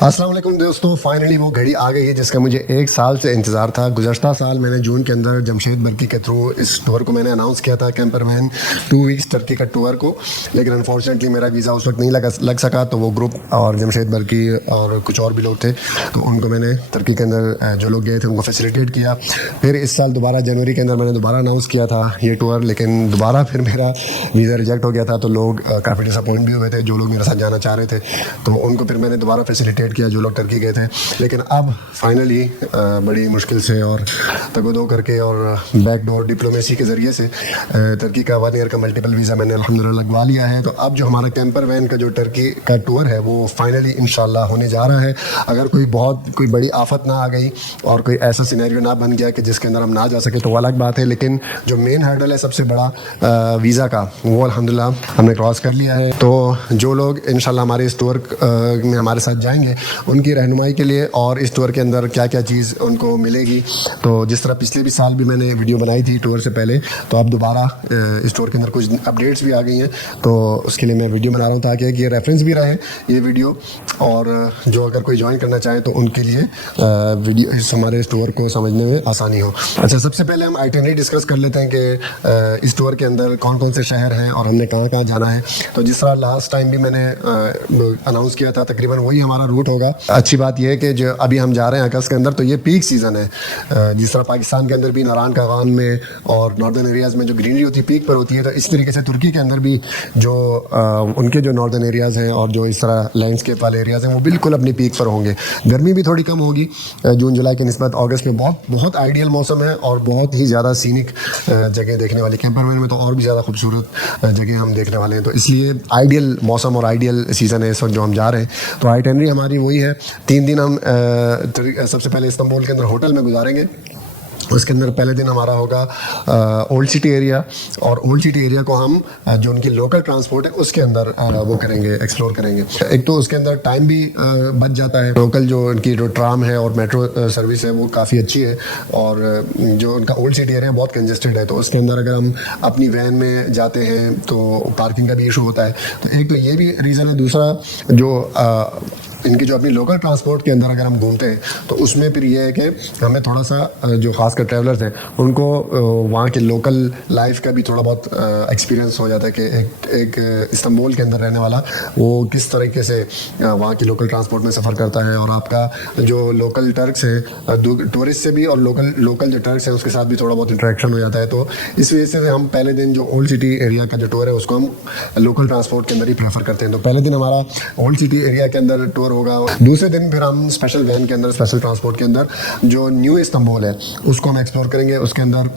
अस्सलाम वालेकुम दोस्तों, फाइनली वो घड़ी आ गई है जिसका मुझे 1 साल से इंतज़ार था। गुज़श्ता साल मैंने जून के अंदर जमशेद बर्की के थ्रू इस टूर को मैंने अनाउंस किया था, कैंपर वैन 2 वीक्स टर्की का टूर को। लेकिन अनफॉर्चुनेटली मेरा वीज़ा उस वक्त नहीं लग सका, तो वो ग्रुप और जमशेद बर्की और कुछ और भी लोग थे, तो उनको मैंने टर्की के अंदर जो लोग गए थे उनको फैसिलिटेट किया। फिर इस साल दोबारा जनवरी के अंदर मैंने दोबारा अनाउंस किया था ये टूर, लेकिन दोबारा फिर मेरा वीज़ा रिजेक्ट हो गया था। तो लोग काफ़ी डिसअपॉइंट भी हुए थे, जो लोग मेरे साथ जाना चाह रहे थे, तो उनको फिर मैंने दोबारा फैसिलिटेट किया जो लोग टर्की गए थे। लेकिन अब फाइनली बड़ी मुश्किल से और तगदो करके और बैकडोर डिप्लोमेसी के ज़रिए से टर्की का 1 ईयर का मल्टीपल वीज़ा मैंने अल्हम्दुलिल्लाह लगवा लिया है। तो अब जो हमारा कैंपर वैन का जो टर्की का टूर है वो फाइनली इंशाल्लाह होने जा रहा है। अगर कोई बड़ी आफत ना आ गई और कोई ऐसा सिनेरियो ना बन गया कि जिसके अंदर हम ना जा सके तो वो अलग बात है, लेकिन जो मेन हर्डल है सबसे बड़ा वीज़ा का, वो अल्हम्दुलिल्लाह हमने क्रॉस कर लिया है। तो जो लोग इंशाल्लाह हमारे इस टूर में हमारे साथ जाएंगे उनकी रहनुमाई के लिए और इस टूर के अंदर क्या क्या चीज़ उनको मिलेगी, तो जिस तरह पिछले भी साल भी मैंने वीडियो बनाई थी टूर से पहले, तो अब दोबारा इस टूर के अंदर कुछ अपडेट्स भी आ गई हैं, तो उसके लिए मैं वीडियो बना रहा हूँ ताकि ये रेफरेंस भी रहे ये वीडियो, और जो अगर कोई ज्वाइन करना चाहे तो उनके लिए वीडियो हमारे इस टूर को समझने में आसानी हो। अच्छा, सबसे पहले हम आइटनरी डिस्कस कर लेते हैं कि इस टूर के अंदर कौन कौन से शहर हैं और हमने कहाँ कहाँ जाना है। तो जिस तरह लास्ट टाइम भी मैंने अनाउंस किया था, तकरीबन वही हमारा रूट होगा। अच्छी बात यह है कि जो अभी हम जा रहे हैं अगस्त के अंदर, तो ये पीक सीज़न है। जिस तरह पाकिस्तान के अंदर भी नारान कागान में और नॉर्दर्न एरियाज़ में जो ग्रीनरी होती है पीक पर होती है, तो इस तरीके से तुर्की के अंदर भी जो उनके जो नॉर्दर्न एरियाज़ हैं और जो इस तरह लैंडस्केप वाले एरियाज़ हैं वो बिल्कुल अपनी पीक पर होंगे। गर्मी भी थोड़ी कम होगी जून जुलाई की निस्बत। अगस्त में बहुत आइडियल मौसम है और बहुत ही ज़्यादा सीनिक जगह देखने वाली। कैंपर वैन में तो और भी ज़्यादा खूबसूरत जगह हम देखने वाले हैं, तो इसलिए आइडियल मौसम और आइडियल सीज़न है इस वक्त जो हम जा रहे हैं। तो आइटनरी हमारी वही है, 3 दिन हम सबसे पहले इस्तांबुल के अंदर होटल में गुजारेंगे। उसके अंदर पहले दिन हमारा होगा ओल्ड सिटी एरिया, और ओल्ड सिटी एरिया को हम जो उनकी लोकल ट्रांसपोर्ट है उसके अंदर वो करेंगे, एक्सप्लोर करेंगे। एक तो उसके अंदर टाइम भी बच जाता है। लोकल जो उनकी जो ट्राम है और मेट्रो सर्विस है वो काफ़ी अच्छी है, और जो उनका ओल्ड सिटी एरिया बहुत कंजेस्टेड है, तो उसके अंदर अगर हम अपनी वैन में जाते हैं तो पार्किंग का भी इशू होता है। तो एक तो ये भी रीज़न है। दूसरा जो इनकी जो अपनी लोकल ट्रांसपोर्ट के अंदर अगर हम घूमते हैं तो उसमें फिर ये है कि हमें थोड़ा सा जो खासकर ट्रैवलर्स हैं उनको वहाँ के लोकल लाइफ का भी थोड़ा बहुत एक्सपीरियंस हो जाता है कि एक इस्तांबुल के अंदर रहने वाला वो किस तरीके से वहाँ की लोकल ट्रांसपोर्ट में सफ़र करता है, और आपका जो लोकल टर्क्स है टूरिस्ट से भी और लोकल जो टर्क्स हैं उसके साथ भी थोड़ा बहुत इंटरेक्शन हो जाता है। तो इस वजह से हम पहले दिन जो ओल्ड सिटी एरिया का जो टूर है उसको हम लोकल ट्रांसपोर्ट के अंदर ही प्रेफर करते हैं। तो पहले दिन हमारा ओल्ड सिटी एरिया के अंदर टूर होगा। दूसरे दिन फिर हम स्पेशल वैन के अंदर, स्पेशल ट्रांसपोर्ट के अंदर जो न्यू इस्तांबुल है उसको हम एक्सप्लोर करेंगे। उसके अंदर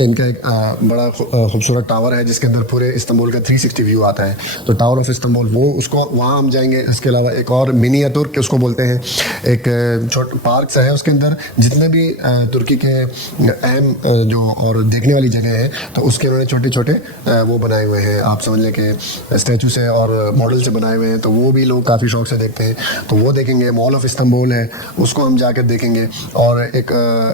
इनका एक बड़ा खूबसूरत टावर है जिसके अंदर पूरे इस्तांबुल का 360 व्यू आता है, तो टावर ऑफ इस्तांबुल वो उसको वहाँ हम जाएंगे। इसके अलावा एक और मिनी तुर्क उसको बोलते हैं, एक छोटा पार्क सा है, उसके अंदर जितने भी तुर्की के अहम जो और देखने वाली जगह है तो उसके उन्होंने छोटे छोटे वो बनाए हुए हैं, आप समझ लें कि स्टैचू से और मॉडल से बनाए हुए हैं, तो वो भी लोग काफ़ी शौक से देखते हैं, तो वो देखेंगे। मॉल ऑफ इस्तांबुल है उसको हम जाकर देखेंगे, और एक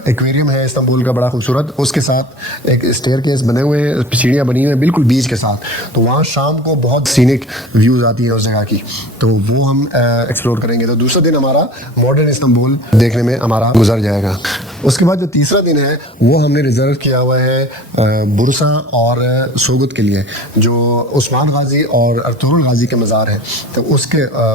एक्वेरियम है इस्तांबुल का बड़ा खूबसूरत, उसके साथ एक स्टेयरकेस बने हुए हैं, सीढ़ियाँ बनी हुई हैं बिल्कुल बीच के साथ, तो वहाँ शाम को बहुत सीनिक व्यूज़ आती है उस जगह की, तो वो हम एक्सप्लोर करेंगे। तो दूसरा दिन हमारा मॉडर्न इस्तांबुल देखने में हमारा गुजर जाएगा। उसके बाद जो तीसरा दिन है वो हमने रिजर्व किया हुआ है बुरसा और सोगुत के लिए, जो उस्मान गाजी और अर्तुगरुल गाजी के मज़ार हैं, तो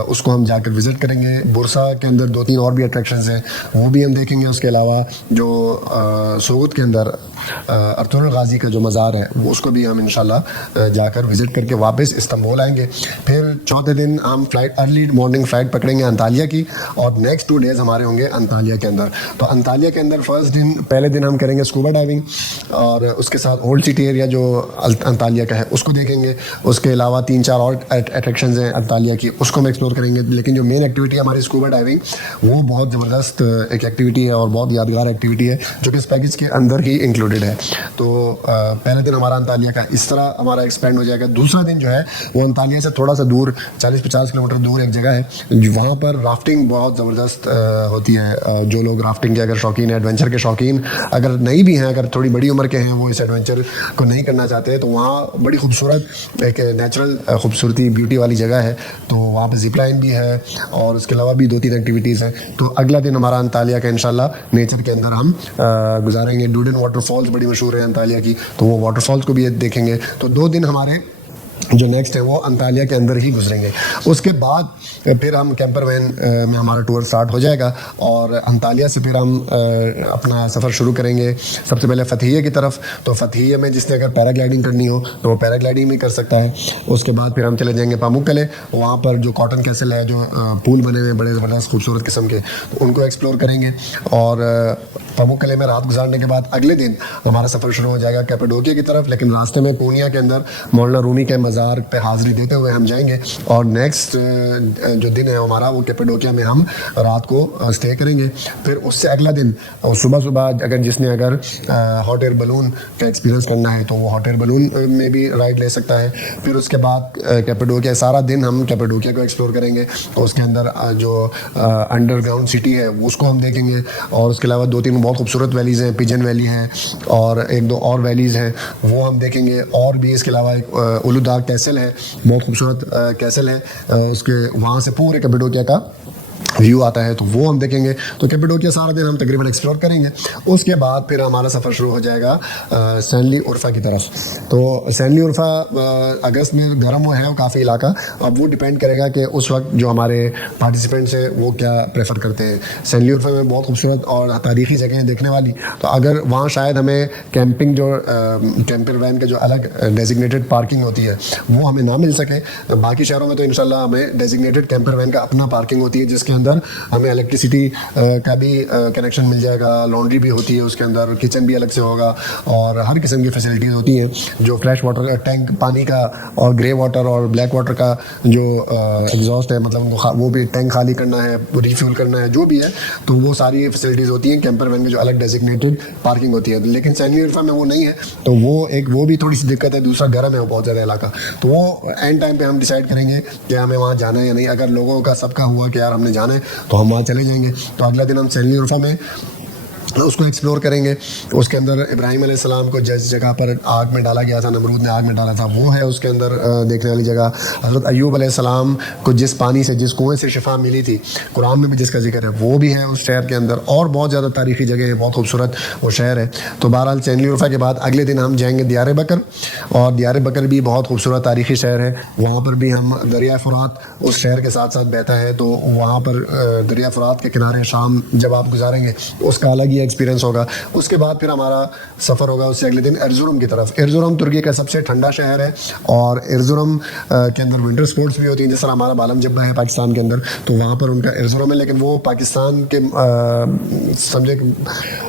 उसको हम जाकर विज़िट करेंगे। बुरसा के अंदर 2-3 और भी अट्रैक्शंस हैं वो भी हम देखेंगे। उसके अलावा जो सोगुत के अंदर अर्तुगरुल गाजी का जो मज़ार है वो उसको भी हम इंशाल्लाह जाकर विज़िट करके वापस इस्तांबुल आएंगे। फिर चौथे दिन हम अर्ली मॉर्निंग फ़्लाइट पकड़ेंगे अंतालिया की, और नेक्स्ट 2 डेज़ हमारे होंगे अंतालिया के अंदर। तो अंतालिया के अंदर पहले दिन हम करेंगे स्कूबा डाइविंग, और उसके साथ ओल्ड सिटी एरिया जो अंतालिया का है उसको देखेंगे। उसके अलावा 3-4 और अट्रैक्शंस हैं अंतालिया की, उसको हम एक्सप्लोर करेंगे। लेकिन जो मेन एक्टिविटी है हमारी स्कूबा डाइविंग, वो बहुत ज़बरदस्त एक एक्टिविटी है और बहुत यादगार एक्टिविटी है जो कि इस पैकेज के अंदर टूर ही इंक्लूडेड है। तो पहले दिन हमारा अंतालिया का इस तरह हमारा एक्सपेंड हो जाएगा। दूसरा दिन जो है वो अंतालिया से थोड़ा सा दूर 40-50 किलोमीटर दूर एक जगह है, वहाँ पर राफ्टिंग बहुत ज़बरदस्त होती है। जो लोग राफ्टिंग के अगर शौकीन है, एडवेंचर के शौकीन अगर नहीं भी हैं, अगर थोड़ी बड़ी उम्र के हैं, वो इस एडवेंचर को नहीं करना चाहते हैं, तो वहाँ बड़ी खूबसूरत एक नेचुरल खूबसूरती ब्यूटी वाली जगह है। तो वहाँ पर जिप लाइन भी है और उसके अलावा भी 2-3 एक्टिविटीज़ हैं। तो अगला दिन हमारा अंतालिया का इंशाल्लाह नेचर के अंदर हम गुजारेंगे। डूडन वाटरफॉल्स बड़ी मशहूर है अंतालिया की, तो वो वाटरफॉल्स को भी देखेंगे। तो 2 दिन हमारे जो नेक्स्ट है वो अंतालिया के अंदर ही गुजरेंगे। उसके बाद फिर हम कैंपर वैन में हमारा टूर स्टार्ट हो जाएगा और अंतालिया से फिर हम अपना सफ़र शुरू करेंगे सबसे पहले फ़तहिया की तरफ। तो फ़तहिया में जिसने अगर पैराग्लाइडिंग करनी हो तो वो पैराग्लाइडिंग भी कर सकता है। उसके बाद फिर हम चले जाएंगे पामुक्कले, वहाँ पर जो कॉटन कैसल है, जो पूल बने हुए बड़े ज़बरदस्त खूबसूरत किस्म के, तो उनको एक्सप्लोर करेंगे। और पामुक्कले में रात गुजारने के बाद अगले दिन हमारा सफ़र शुरू हो जाएगा कैपेडोकिया की तरफ। लेकिन रास्ते में पूर्णिया के अंदर मौलाना रूमी के मज़ार पे हाज़िरी देते हुए हम जाएंगे और नेक्स्ट जो दिन है हमारा वो कैपेडोकिया में हम रात को स्टे करेंगे। फिर उससे अगला दिन सुबह सुबह अगर जिसने हॉट एयर बलून का एक्सपीरियंस करना है तो वो हॉट एयर बलून में भी राइड ले सकता है। फिर उसके बाद कैपेडोकिया सारा दिन हम कैपेडोकिया को एक्सप्लोर करेंगे। उसके अंदर जो अंडरग्राउंड सिटी है उसको हम देखेंगे और उसके अलावा 2-3 बहुत खूबसूरत वैलीज़ हैं, पिजन वैली है और 1-2 और वैलीज़ हैं, वो हम देखेंगे। और भी इसके अलावा एक उलूदाग कैसल है, बहुत खूबसूरत कैसल है, उसके वहाँ से पूरे कैपेडोकिया का व्यू आता है, तो वो हम देखेंगे। तो कैपेडोकिया सारा दिन हम तकरीबन एक्सप्लोर करेंगे। उसके बाद फिर हमारा सफ़र शुरू हो जाएगा सैनली उर्फ़ा की तरफ। तो सैनली उर्फ़ा अगस्त में गर्म है वो काफ़ी इलाका, अब वो डिपेंड करेगा कि उस वक्त जो हमारे पार्टिसिपेंट्स हैं वो क्या प्रेफर करते हैं। सैनली उर्फ़ा में बहुत खूबसूरत और तारीख़ी जगह हैं देखने वाली, तो अगर वहाँ शायद हमें कैंपिंग जो कैंपर वैन का जो अलग डेजिग्नेटेड पार्किंग होती है वो हमें ना मिल सके। बाकी शहरों में तो इंशाल्लाह हमें डेजिग्नेटेड कैंपर वैन का अपना पार्किंग होती है, जिसके अंदर हमें इलेक्ट्रिसिटी का भी कनेक्शन मिल जाएगा, लॉन्ड्री भी होती है उसके अंदर, किचन भी अलग से होगा और हर किस्म की फैसिलिटीज़ होती हैं। जो फ्रेश वाटर टैंक पानी का और ग्रे वाटर और ब्लैक वाटर का जो एग्जॉस्ट है, मतलब वो भी टैंक खाली करना है, रिफ्यूल करना है, जो भी है, तो वो सारी फैसिलिटीज़ होती हैं। कैंपर वैन में जो अलग डेजिग्नेटेड पार्किंग होती है, लेकिन सैनली उर्फ़ा में वो नहीं है, तो वो भी थोड़ी सी दिक्कत है। दूसरा गर्म है वो बहुत ज़्यादा इलाका, तो वो एंड टाइम पे हम डिसाइड करेंगे कि हमें वहाँ जाना है या नहीं। अगर लोगों का सबका हुआ कि यार हमने जाना है तो हम वहाँ चले जाएंगे। तो अगला दिन हम सैनली उर्फ़ा में उसको एक्सप्लोर करेंगे। उसके अंदर इब्राहिम अलैहिस्सलाम को जिस जगह पर आग में डाला गया था, नमरूद ने आग में डाला था, वो है उसके अंदर देखने वाली जगह। हज़रत अय्यूब अलैहिस्सलाम को जिस पानी से, जिस कुएं से शिफा मिली थी, कुरान में भी जिसका जिक्र है, वो भी है उस शहर के अंदर। और बहुत ज़्यादा तारीख़ी जगह है, बहुत खूबसूरत वो शहर है। तो बहरहाल सैनली उर्फ़ा के बाद अगले दिन हम जाएंगे दियार बकर, और दियार बकर भी बहुत खूबसूरत तारीख़ी शहर है। वहाँ पर भी हम दरिया फ़ुरात उस शहर के साथ साथ बहता है, तो वहाँ पर दरिया फ़ुरात के किनारे शाम जब आप गुजारेंगे उसका अलग ही एक्सपीरियंस होगा। उसके बाद फिर हमारा सफ़र होगा उससे अगले दिन एर्ज़ुरम की तरफ। एर्ज़ुरम तुर्की का सबसे ठंडा शहर है और एर्ज़ुरम के अंदर विंटर स्पोर्ट्स भी होती हैं, जिस तरह हमारा बालम जब्बा है पाकिस्तान के अंदर, तो वहाँ पर उनका एर्ज़ुरम है। लेकिन वो पाकिस्तान के समझे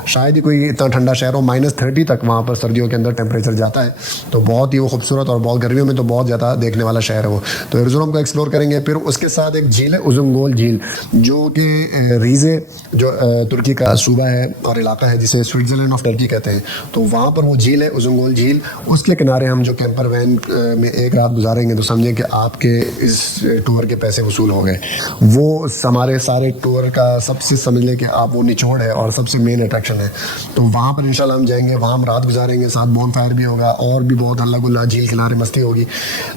शायद ही कोई इतना ठंडा शहर हो, -30 तक वहाँ पर सर्दियों के अंदर टेम्परेचर जाता है। तो बहुत ही वो खूबसूरत और बहुत गर्मियों में तो बहुत ज़्यादा देखने वाला शहर है वो। तो एर्ज़ुरम को एक्सप्लोर करेंगे। फिर उसके साथ एक झील है उज़ुंगोल झील, जो कि रीज़े जो तुर्की का सूबा है और इलाका है, जिसे स्विट्ज़रलैंड ऑफ टर्की कहते हैं। तो वहाँ पर वो झील है उज़ुंगोल झील, उसके किनारे हम जो कैंपर वैन में एक रात गुजारेंगे तो समझें कि आपके इस टूर के पैसे वसूल हो गए। वो हमारे सारे टूर का सबसे समझ लें कि आप वो निचोड़ है और सबसे मेन अट्रैक्शन है। तो वहाँ पर इंशाल्लाह हम जाएंगे, वहाँ हम रात गुजारेंगे, साथ बोन फायर भी होगा और भी बहुत हल्ला गुल्ला, झील किनारे मस्ती होगी।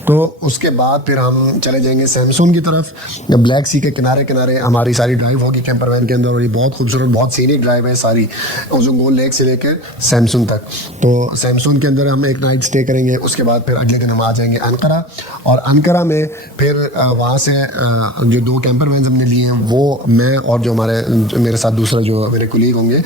तो उसके बाद फिर हम चले जाएंगे सैमसून की तरफ। ब्लैक सी के किनारे किनारे हमारी सारी ड्राइव होगी कैंपर वैन के अंदर, और ये बहुत खूबसूरत, बहुत सीनिक ड्राइव है सारी, उज़ुंगोल लेक से लेकर सैमसून तक। तो सैमसून के अंदर हम एक नाइट स्टे करेंगे। उसके बाद फिर अगले दिन हम आ जाएंगे अनकरा, और अनकरा में फिर वहाँ से जो 2 कैंपर वैन हमने लिए हैं, वो मैं और जो मेरे साथ दूसरा जो मेरे कुलीग होंगे,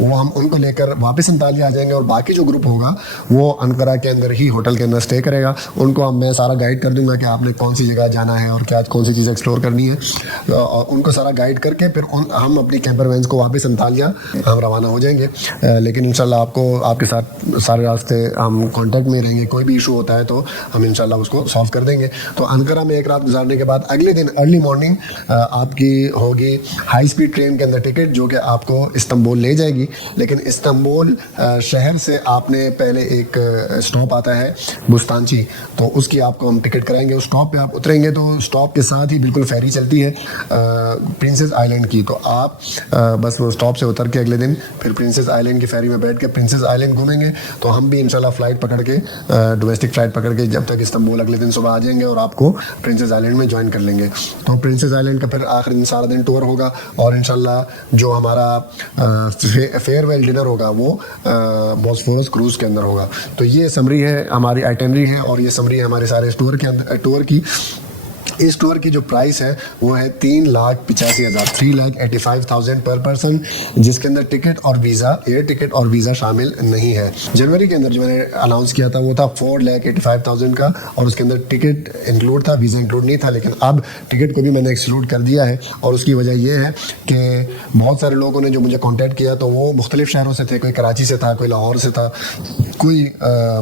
वो हम उनको लेकर वापस अंतालिया आ जाएंगे। और बाकी जो ग्रुप होगा वो अनकरा के अंदर ही होटल के अंदर स्टे करेगा। उनको मैं सारा गाइड कर दूंगा कि आपने कौन सी जगह जाना है और क्या कौन सी चीज़ एक्सप्लोर करनी है, और उनको सारा गाइड करके फिर हम अपनी कैंपर वैन को वापस अंतालिया हम रवाना हो जाएंगे। लेकिन इंशाल्लाह आपको आपके साथ सारे रास्ते हम कांटेक्ट में रहेंगे। कोई भी इशू होता है तो हम इंशाल्लाह उसको सॉल्व कर देंगे। तो अंकारा में एक रात गुजारने के बाद अगले दिन अर्ली मॉर्निंग आपकी होगी हाई स्पीड ट्रेन के अंदर टिकट, जो कि आपको इस्तांबुल ले जाएगी। लेकिन इस्तांबुल शहर से आपने पहले एक स्टॉप आता है बुस्तानची, तो उसकी आपको हम टिकट कराएंगे। उस स्टॉप पे आप उतरेंगे तो स्टॉप के साथ ही बिल्कुल फेरी चलती है प्रिंसेस आइलैंड की। तो आप बस वो स्टॉप से उतर के अगले दिन फिर प्रिंसेस आइलैंड की फेरी में बैठ के प्रिंसेस आइलैंड घूमेंगे। तो हम भी इंशाल्लाह फ़्लाइट पकड़ के डोमेस्टिक फ़्लाइट पकड़ के जब तक इस्तांबुल अगले दिन सुबह आ जाएंगे और आपको प्रिंसेस आइलैंड में ज्वाइन कर लेंगे। तो प्रिंसेस आइलैंड का फिर आखिरी दिन सारा दिन टूर होगा और इंशाल्लाह जो हमारा फेयरवेल डिनर होगा वो बॉस्फोरस क्रूज़ के अंदर होगा। तो ये समरी है, हमारी आइटनरी है और ये समरी है हमारे सारे टूर के अंदर टूर की। इस टूर की जो प्राइस है वो है 3,85,000 3,85,000 पर पर्सन, जिसके अंदर टिकट और वीज़ा, एयर टिकट और वीज़ा शामिल नहीं है। जनवरी के अंदर जो मैंने अनाउंस किया था वो था 4,85,000 का और उसके अंदर टिकट इंक्लूड था, वीज़ा इंक्लूड नहीं था। लेकिन अब टिकट को भी मैंने एक्सक्लूड कर दिया है और उसकी वजह ये है कि बहुत सारे लोगों ने जो मुझे कॉन्टैक्ट किया तो वो मुख्तलिफ शहरों से थे, कोई कराची से था, कोई लाहौर से था, कोई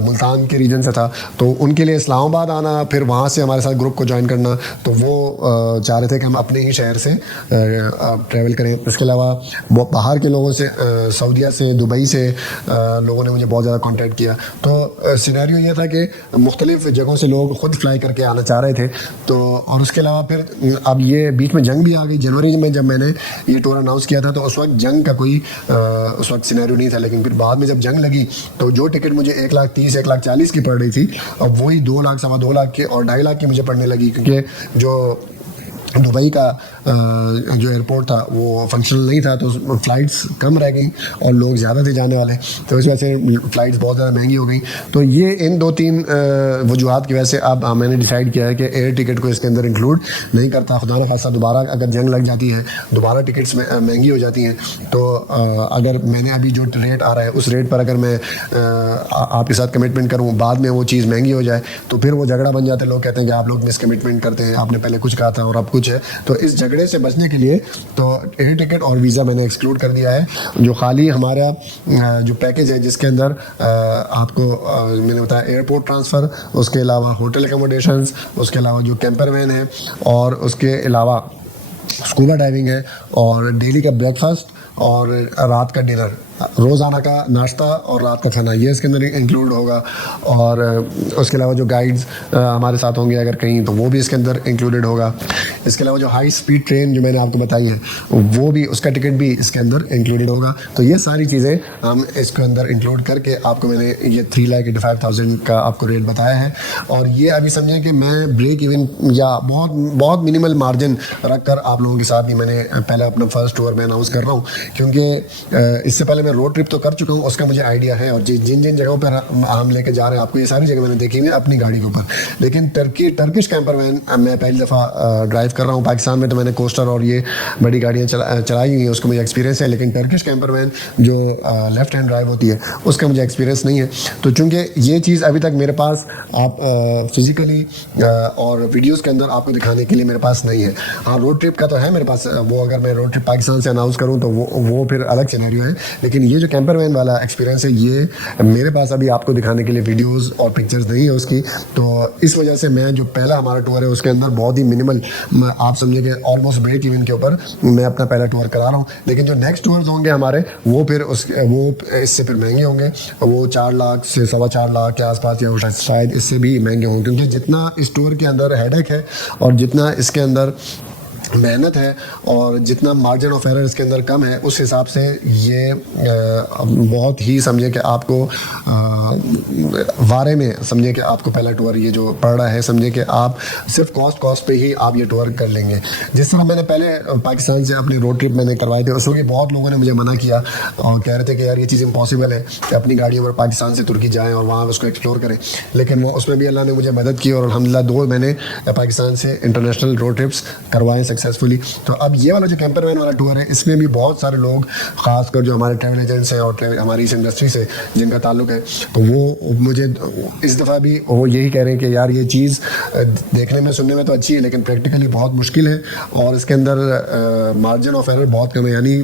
मुल्तान के रीजन से था। तो उनके लिए इस्लामाबाद आना, फिर वहाँ से हमारे साथ ग्रुप को ज्वाइन करना, तो वो चाह रहे थे कि हम अपने ही शहर से ट्रैवल करें। इसके अलावा बाहर के लोगों से, सऊदीया से, दुबई से लोगों ने मुझे बहुत ज़्यादा कांटेक्ट किया। तो सिनेरियो ये था कि मुख्तलिफ जगहों से लोग ख़ुद फ्लाई करके आना चाह रहे थे। तो और उसके अलावा फिर अब ये बीच में जंग भी आ गई। जनवरी में जब मैंने ये टूर अनाउंस किया था तो उस वक्त जंग का कोई उस वक्त सिनेरियो नहीं था। लेकिन फिर बाद में जब जंग लगी तो जो टिकट मुझे 1,30,000 1,40,000 की पड़ रही थी, अब वही 2 लाख, 2.25 लाख की और 2.5 लाख की मुझे पड़ने लगी, क्योंकि जो दुबई का जो एयरपोर्ट था वो फंक्शनल नहीं था, तो फ़्लाइट्स कम रह गई और लोग ज़्यादा थे जाने वाले, तो इस वजह से फ़्लाइट्स बहुत ज़्यादा महंगी हो गई। तो ये इन 2-3 वजूहत की वजह से अब मैंने डिसाइड किया है कि एयर टिकट को इसके अंदर इंक्लूड नहीं करता। खुदा न खासा दोबारा अगर जंग लग जाती है, दोबारा टिकट्स महंगी हो जाती हैं, तो अगर मैंने अभी जो रेट आ रहा है उस रेट पर अगर मैं आपके साथ कमिटमेंट करूँ, बाद में वो चीज़ महंगी हो जाए तो फिर वो झगड़ा बन जाता है। लोग कहते हैं कि आप लोग मिस कमिटमेंट करते हैं, आपने पहले कुछ कहा था और अब कुछ है। तो इस झगड़े से बचने के लिए तो एयर टिकट और वीज़ा मैंने एक्सक्लूड कर दिया है। जो खाली हमारा जो पैकेज है जिसके अंदर आपको मैंने बताया एयरपोर्ट ट्रांसफ़र, उसके अलावा होटल एकोमोडेशंस, उसके अलावा जो कैंपर वैन है और उसके अलावा स्कूबा डाइविंग है और डेली का ब्रेकफास्ट और रात का डिनर, रोज़ाना का नाश्ता और रात का खाना, ये इसके अंदर इंक्लूड होगा। और उसके अलावा जो गाइड्स हमारे साथ होंगे अगर कहीं, तो वो भी इसके अंदर इंक्लूडेड होगा। इसके अलावा जो हाई स्पीड ट्रेन जो मैंने आपको बताई है वो भी, उसका टिकट भी इसके अंदर इंक्लूडेड होगा। तो ये सारी चीज़ें हम इसके अंदर इंक्लूड करके आपको मैंने ये 3,85,000 का आपको रेट बताया है। और ये अभी समझें कि मैं ब्रेक इवन या बहुत बहुत मिनिमल मार्जिन रख कर आप लोगों के साथ ही मैंने पहले अपना फर्स्ट टूर में अनाउंस कर रहा हूँ, क्योंकि इससे पहले रोड ट्रिप तो कर चुका हूँ, उसका मुझे आइडिया है। और जिन जिन जगहों पर हम लेके जा रहे हैं आपको, ये सारी जगह मैंने देखी हुई है अपनी गाड़ी के ऊपर। लेकिन टर्किश कैंपर वैन मैं पहली दफ़ा ड्राइव कर रहा हूँ। पाकिस्तान में तो मैंने कोस्टर और ये बड़ी गाड़ियाँ चलाई हुई हैं, उसको मुझे एक्सपीरियंस है। लेकिन टर्किश कैंपर वैन जो लेफ्ट हैंड ड्राइव होती है उसका मुझे एक्सपीरियंस नहीं है। तो चूँकि ये चीज़ अभी तक मेरे पास आप फिज़िकली और वीडियोज़ के अंदर आपको दिखाने के लिए मेरे पास नहीं है। हाँ, रोड ट्रिप का तो है मेरे पास, वो अगर मैं रोड ट्रिप पाकिस्तान से अनाउंस करूँ तो वो फिर अलग सिनेरियो है। लेकिन ये जो कैंपर वैन वाला एक्सपीरियंस है ये मेरे पास अभी आपको दिखाने के लिए वीडियोस और पिक्चर्स नहीं है उसकी। तो इस वजह से मैं जो पहला हमारा टूर है उसके अंदर बहुत ही मिनिमल, आप समझिए कि ऑलमोस्ट ब्रेक इवन के ऊपर मैं अपना पहला टूर करा रहा हूँ। लेकिन जो नेक्स्ट टूर्स होंगे हमारे वो फिर वो इससे फिर महंगे होंगे, वो 4 लाख से 4.25 लाख के आसपास या शायद इससे भी महंगे होंगे, क्योंकि जितना इस टूर के अंदर हेडेक है और जितना इसके अंदर मेहनत है और जितना मार्जिन ऑफ एरर इसके अंदर कम है, उस हिसाब से ये बहुत ही समझे कि आपको वारे में समझे कि आपको पहला टूर ये जो पड़ रहा है, समझे कि आप सिर्फ कॉस्ट पे ही आप ये टूर कर लेंगे। जिस तरह मैंने पहले पाकिस्तान से अपने रोड ट्रिप मैंने करवाए थे, उसमें बहुत लोगों ने मुझे मना किया और कह रहे थे कि यार ये चीज़ इम्पॉसिबल है कि अपनी गाड़ियों पर पाकिस्तान से तुर्की जाएँ और वहाँ उसको एक्सप्लोर करें। लेकिन वो उसमें भी अल्लाह ने मुझे मदद की और अल्हम्दुलिल्लाह 2 मैंने पाकिस्तान से इंटरनेशनल रोड ट्रिप्स करवाए सक्सेसफुली। तो अब ये वाला जो कैंपर वैन वाला टूर है इसमें भी बहुत सारे लोग, खासकर जो हमारे ट्रैवल एजेंट्स हैं और हमारी इस इंडस्ट्री से जिनका ताल्लुक है, तो वो मुझे इस दफ़ा भी वो यही कह रहे हैं कि यार ये चीज़ देखने में सुनने में तो अच्छी है लेकिन प्रैक्टिकली बहुत मुश्किल है और इसके अंदर मार्जिन ऑफ एरर बहुत कम है। यानी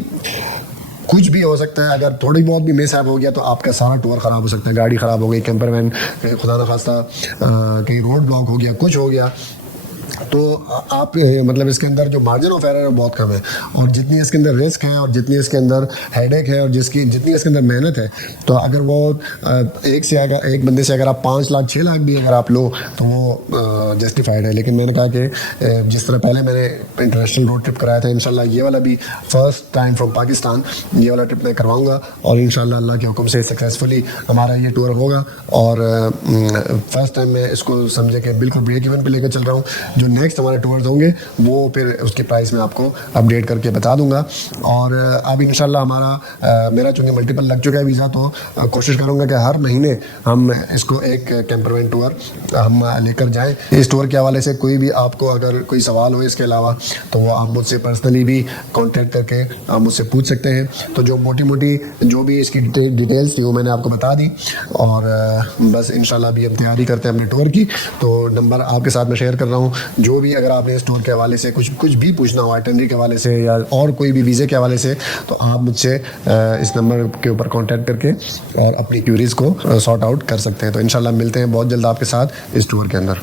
कुछ भी हो सकता है, अगर थोड़ी बहुत भी मिसहैप हो गया तो आपका सारा टूर ख़राब हो सकता है। गाड़ी ख़राब हो गई, कैंपर वैन खुदा न खास्ता कहीं रोड ब्लॉक हो गया, कुछ हो गया, तो आप मतलब इसके अंदर जो मार्जिन ऑफ एरर है बहुत कम है। और जितनी इसके अंदर रिस्क है और जितनी इसके अंदर हेडेक है और जितनी इसके अंदर मेहनत है, तो अगर वो एक बंदे से अगर आप 5 लाख 6 लाख भी अगर आप लो तो वो जस्टिफाइड है। लेकिन मैंने कहा कि जिस तरह पहले मैंने इंटरनेशनल रोड ट्रिप कराया था, इंशाल्लाह ये वाला भी फर्स्ट टाइम फ्रॉम पाकिस्तान ये वाला ट्रिप मैं करवाऊँगा और इंशाल्लाह अल्लाह के हुक्म से सक्सेसफुली हमारा ये टूर होगा। और फर्स्ट टाइम मैं इसको समझे कि बिल्कुल ब्रेक इवन पे लेकर चल रहा हूँ। जो नेक्स्ट हमारे टूर्स होंगे वो फिर उसके प्राइस में आपको अपडेट करके बता दूंगा। और अब इंशाल्लाह मेरा चूँकि मल्टीपल लग चुका है वीज़ा, तो कोशिश करूंगा कि हर महीने हम इसको एक कैंपर वैन टूर हम लेकर जाएं। इस टूर के हवाले से कोई भी आपको अगर कोई सवाल हो इसके अलावा, तो वो आप मुझसे पर्सनली भी कॉन्टेक्ट करके आप मुझसे पूछ सकते हैं। तो जो मोटी मोटी जो भी इसकी डिटेल्स थी वो मैंने आपको बता दी। और बस इंशाल्लाह अभी हम तैयारी करते हैं अपने टूर की। तो नंबर आपके साथ मैं शेयर कर रहा हूँ। जो भी अगर आपने इस टूर के हवाले से कुछ भी पूछना हो, आइटनरी के हवाले से या और कोई भी वीज़े के हवाले से, तो आप मुझसे इस नंबर के ऊपर कांटेक्ट करके और अपनी क्यूरीज़ को सॉर्ट आउट कर सकते हैं। तो इंशाल्लाह मिलते हैं बहुत जल्द आपके साथ इस टूर के अंदर।